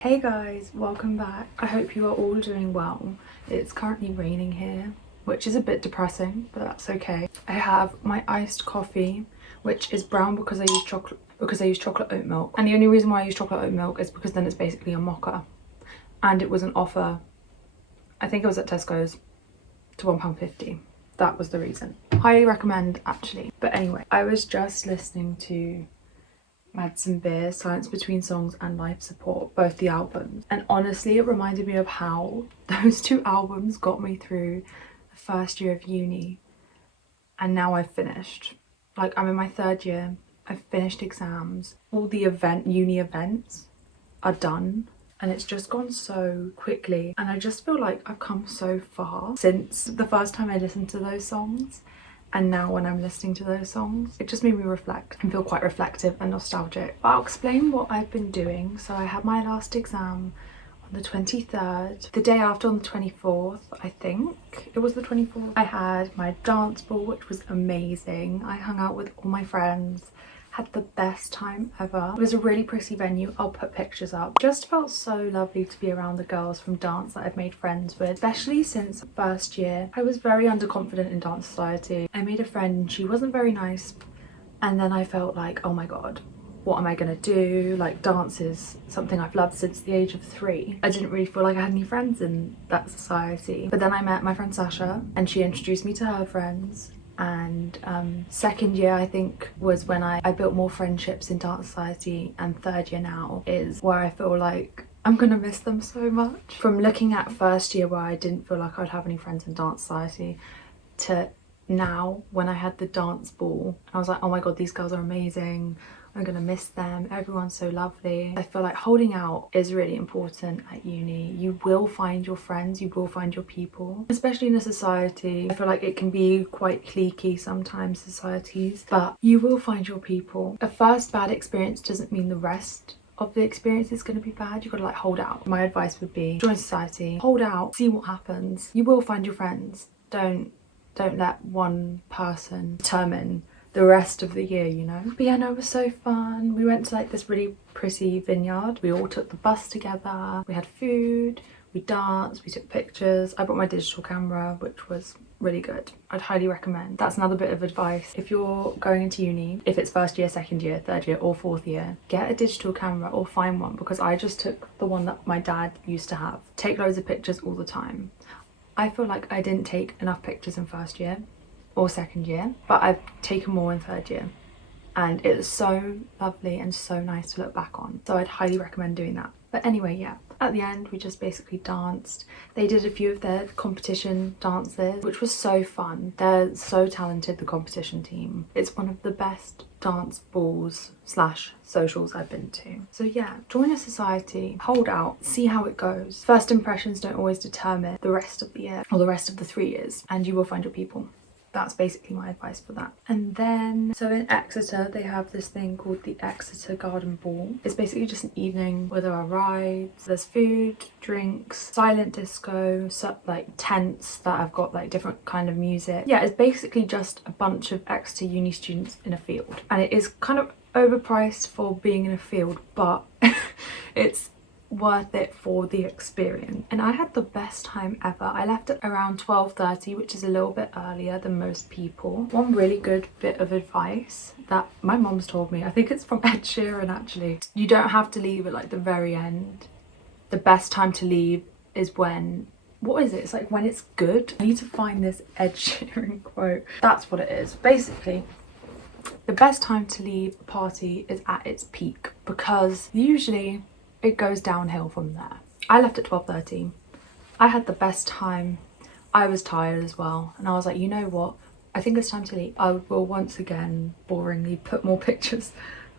Hey guys, welcome back. I hope you are all doing well. It's currently raining here, which is a bit depressing, but that's okay. I have my iced coffee, which is brown because I use chocolate oat milk. And the only reason why I use chocolate oat milk is because then it's basically a mocha. And it was an offer, I think it was at Tesco's, to £1.50. That was the reason. Highly recommend actually. But anyway, I was just listening to Madsen Beer, Science Between Songs and Life Support, both the albums. And honestly, it reminded me of how those two albums got me through the first year of uni. And now I've finished. Like, I'm in my third year, I've finished exams. All the uni events are done. And it's just gone so quickly. And I just feel like I've come so far since the first time I listened to those songs. And now when I'm listening to those songs, it just made me reflect and feel quite reflective and nostalgic. But I'll explain what I've been doing. So I had my last exam on the 23rd. The day after, on the 24th, I think it was the 24th, I had my dance ball, which was amazing. I hung out with all my friends, had the best time ever. It was a really pretty venue. I'll put pictures up. Just felt so lovely to be around the girls from dance that I've made friends with, especially since first year. I was very underconfident in dance society. I made a friend and she wasn't very nice, and then I felt like, oh my god, what am I gonna do? Like, dance is something I've loved since the age of 3. I didn't really feel like I had any friends in that society. But then I met my friend Sasha and she introduced me to her friends. And second year, I think, was when I built more friendships in dance society, and third year now is where I feel like I'm gonna miss them so much. From looking at first year where I didn't feel like I'd have any friends in dance society to now when I had the dance ball, I was like, oh my god, these girls are amazing. I'm gonna miss them. Everyone's so lovely. I feel like holding out is really important at uni. You will find your friends, you will find your people, especially in a society. I feel like it can be quite cliquey sometimes, societies, but you will find your people. A first bad experience doesn't mean the rest of the experience is going to be bad. You've got to like hold out. My advice would be join society, hold out, see what happens. You will find your friends. Don't let one person determine the rest of the year, you know. But yeah, no, it was so fun. We went to like this really pretty vineyard. We all took the bus together. We had food, we danced, we took pictures. I brought my digital camera, which was really good. I'd highly recommend. That's another bit of advice. If you're going into uni, if it's first year, second year, third year or fourth year, get a digital camera or find one, because I just took the one that my dad used to have. Take loads of pictures all the time. I feel like I didn't take enough pictures in first year or second year, but I've taken more in third year, and it's so lovely and so nice to look back on. So I'd highly recommend doing that. But anyway, yeah, at the end we just basically danced. They did a few of their competition dances, which was so fun. They're so talented, the competition team. It's one of the best dance balls slash socials I've been to. So yeah, join a society, hold out, see how it goes. First impressions don't always determine the rest of the year or the rest of the 3 years, and you will find your people. That's basically my advice for that. And then, so in Exeter, they have this thing called the Exeter Garden Ball. It's basically just an evening where there are rides, there's food, drinks, silent disco, so, like tents that have got like different kind of music. Yeah, it's basically just a bunch of Exeter uni students in a field. And it is kind of overpriced for being in a field, but it's worth it for the experience. And I had the best time ever. I left at around 12:30, which is a little bit earlier than most people. One really good bit of advice that my mom's told me, I think it's from Ed Sheeran actually, you don't have to leave at like the very end. The best time to leave is when, what is it? It's like when it's good. I need to find this Ed Sheeran quote. That's what it is. Basically, the best time to leave a party is at its peak, because usually it goes downhill from there. I left at 12:30. I had the best time. I was tired as well, and I was like, you know what? I think it's time to leave. I will once again boringly put more pictures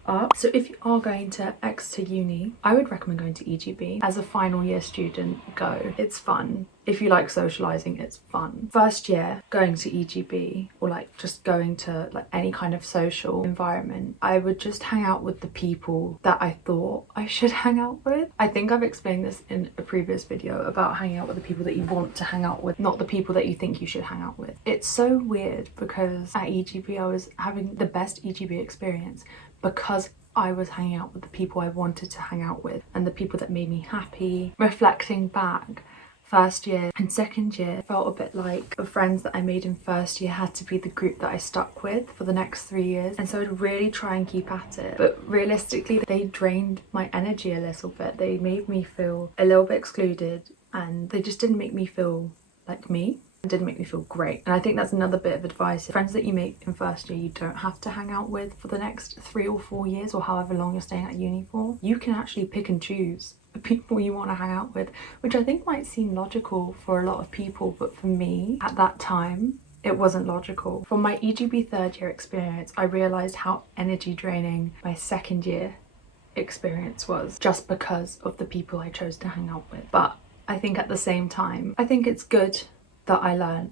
up. So if you are going to Exeter Uni, I would recommend going to EGB. As a final year student, go. It's fun. If you like socializing, it's fun. First year, going to EGB, or like just going to like any kind of social environment, I would just hang out with the people that I thought I should hang out with. I think I've explained this in a previous video about hanging out with the people that you want to hang out with, not the people that you think you should hang out with. It's so weird because at EGB I was having the best EGB experience because I was hanging out with the people I wanted to hang out with and the people that made me happy. Reflecting back, first year and second year felt a bit like the friends that I made in first year had to be the group that I stuck with for the next 3 years, and so I'd really try and keep at it. But realistically, they drained my energy a little bit. They made me feel a little bit excluded, and they just didn't make me feel like me. It didn't make me feel great. And I think that's another bit of advice. Friends that you make in first year, you don't have to hang out with for the next 3 or 4 years or however long you're staying at uni for. You can actually pick and choose the people you want to hang out with, which I think might seem logical for a lot of people, but for me at that time it wasn't logical. From my EGB third year experience, I realised how energy draining my second year experience was, just because of the people I chose to hang out with. But I think at the same time, I think it's good that I learned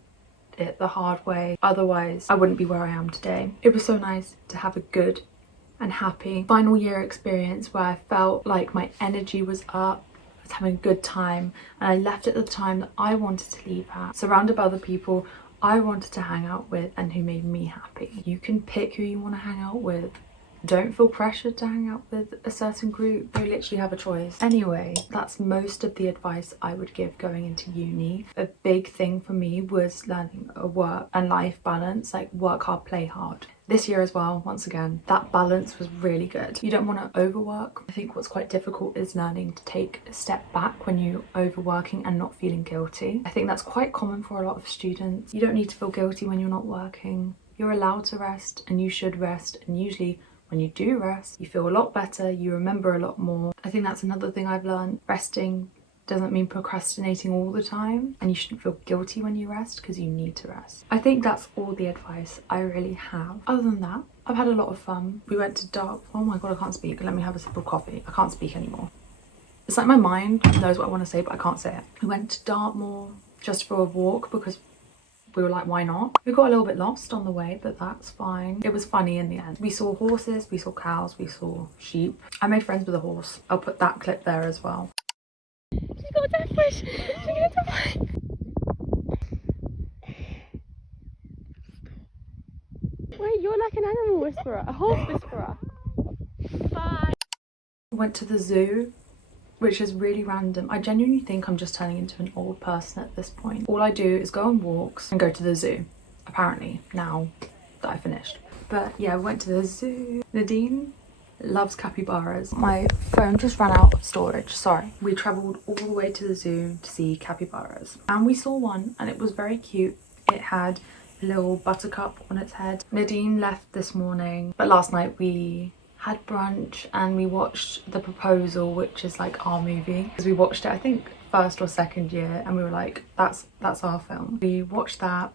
it the hard way, otherwise I wouldn't be where I am today. It was so nice to have a good and happy final year experience where I felt like my energy was up, I was having a good time, and I left at the time that I wanted to leave at, surrounded by other people I wanted to hang out with and who made me happy. You can pick who you want to hang out with. Don't feel pressured to hang out with a certain group. You literally have a choice. Anyway, that's most of the advice I would give going into uni. A big thing for me was learning a work and life balance, like work hard, play hard. This year as well, once again, that balance was really good. You don't want to overwork. I think what's quite difficult is learning to take a step back when you're overworking and not feeling guilty. I think that's quite common for a lot of students. You don't need to feel guilty when you're not working. You're allowed to rest, and you should rest, and usually when you do rest, you feel a lot better, you remember a lot more. I think that's another thing I've learned. Resting doesn't mean procrastinating all the time, and you shouldn't feel guilty when you rest because you need to rest. I think that's all the advice I really have. Other than that, I've had a lot of fun. We went to oh my god, I can't speak. Let me have a sip of coffee. I can't speak anymore. It's like my mind knows what I want to say, but I can't say it. We went to Dartmoor just for a walk because we were like, why not? We got a little bit lost on the way, but that's fine. It was funny in the end. We saw horses, we saw cows, we saw sheep. I made friends with a horse. I'll put that clip there as well. She got a death wish. She got a death wish. Wait, you're like an animal whisperer, a horse whisperer. Bye. Went to the zoo, which is really random. I genuinely think I'm just turning into an old person at this point. All I do is go on walks and go to the zoo, apparently, now that I finished. But yeah, I went to the zoo. Nadine loves capybaras. My phone just ran out of storage, sorry. We travelled all the way to the zoo to see capybaras. And we saw one, and it was very cute. It had a little buttercup on its head. Nadine left this morning, but last night we had brunch and we watched The Proposal, which is like our movie. Because we watched it, I think, first or second year, and we were like, that's our film. We watched that,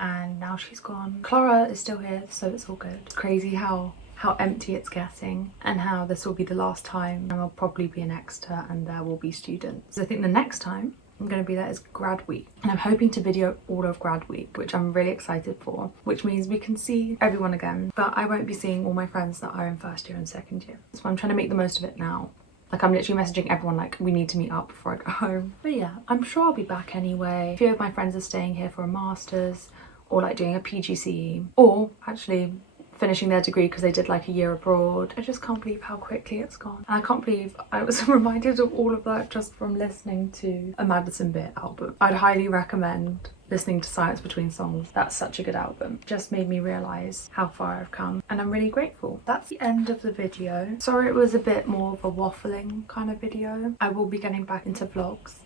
and now she's gone. Clara is still here, so it's all good. It's crazy how empty it's getting, and how this will be the last time, and I'll probably be an extra and there will be students. So I think the next time I'm going to be there is grad week, and I'm hoping to video all of grad week, which I'm really excited for, which means we can see everyone again, but I won't be seeing all my friends that are in first year and second year. So I'm trying to make the most of it now. Like, I'm literally messaging everyone like, we need to meet up before I go home. But yeah, I'm sure I'll be back anyway. A few of my friends are staying here for a master's, or like doing a PGCE, or actually finishing their degree because they did like a year abroad. I just can't believe how quickly it's gone. And I can't believe I was reminded of all of that just from listening to a Madison Beer album. I'd highly recommend listening to Silence Between Songs. That's such a good album. Just made me realise how far I've come, and I'm really grateful. That's the end of the video. Sorry it was a bit more of a waffling kind of video. I will be getting back into vlogs.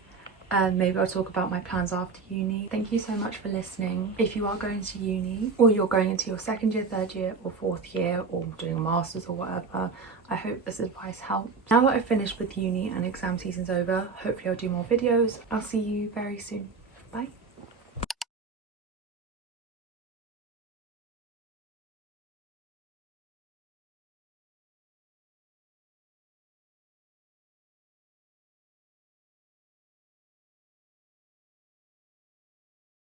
Maybe I'll talk about my plans after uni. Thank you so much for listening. If you are going to uni, or you're going into your second year, third year, or fourth year, or doing a master's or whatever, I hope this advice helped. Now that I've finished with uni and exam season's over, hopefully I'll do more videos. I'll see you very soon. Bye.